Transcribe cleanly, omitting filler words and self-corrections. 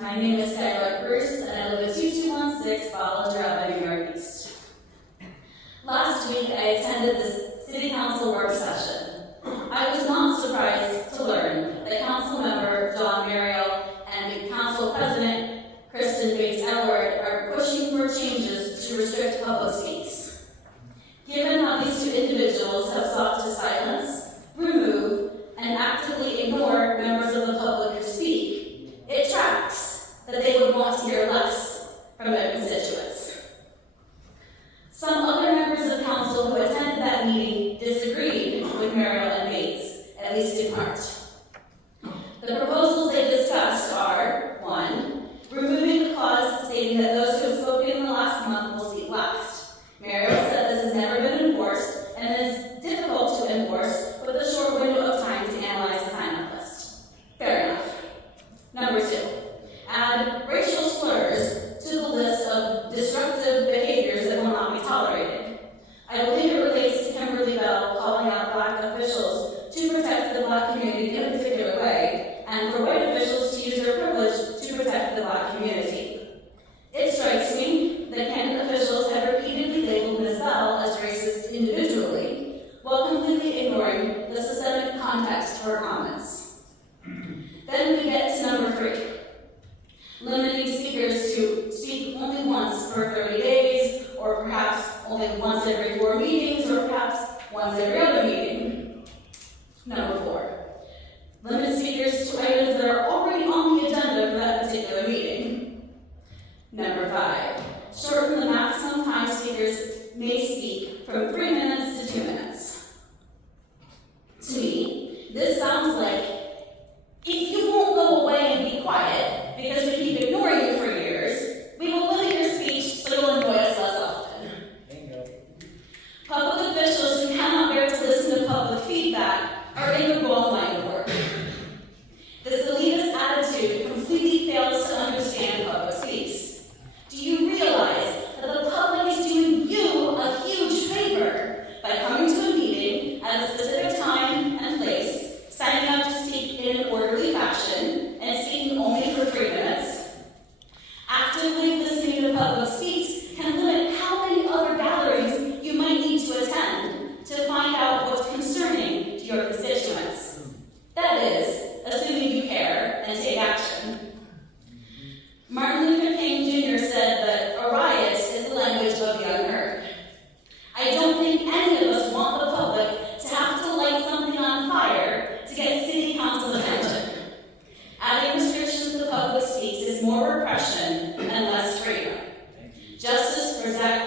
My name is Skylark and I live at 2216 Bollinger Avenue Northeast. Last week, I attended the City Council work session. I was not surprised to learn that Council Member John Mariel and Council President Kristen Bates-Elward are pushing for changes to restrict public speaks. Given how these two individuals have sought to silence, remove, and actively ignore members of the public who speak, it tracks that they would want to hear less from their constituents. Some other members of council who attended that meeting disagreed with Mariel and Bates, at least in part. The proposals they discussed are: 1, removing the clause stating that those who have spoken in the last month will speak last. Mariel said this has never been enforced and is difficult to enforce with a short window of time to analyze the sign-up list. Fair enough. Number 2, add racial slurs to the list of disruptive behaviors that will not be tolerated. I believe it relates to Kimberly Bell calling out Black officials to protect the Black community in a particular way, and for white officials to use their privilege to protect the Black community. It strikes me that Canton officials have repeatedly labeled Ms. Bell as racist individually, while completely ignoring the systemic context for her comments. Then we get to number 3, limiting speakers to speak only once per 30 days, or perhaps only once every 4 meetings, or perhaps once every other meeting. Number 4, limit speakers to items that are already on the agenda for that particular meeting. Number 5, shorten the maximum time speakers may speak from 3 minutes to 2 minutes. To me, this sounds like, if you won't go away and be quiet because we keep ignoring you for years, we will limit your speech so you'll annoy us less often. Public officials who cannot bear to listen to public feedback are in the wrong line of work. This elitist attitude completely fails to understand public speaks. Do you realize that the public is doing you a huge favor by coming to a meeting at a specific time and place, signing up to speak in an orderly fashion, and speaking only for 3 minutes? Actively listening to public speaks can limit how many other gatherings you might need to attend to find out what's concerning to your constituents. That is, assuming you care and take action. Martin Luther King Jr. said that a riot is the language of the unheard. I don't think any of us want the public to have to light something on fire to get city council's attention. Adding restrictions to the public speaks is more repression and less freedom. Justice for Zach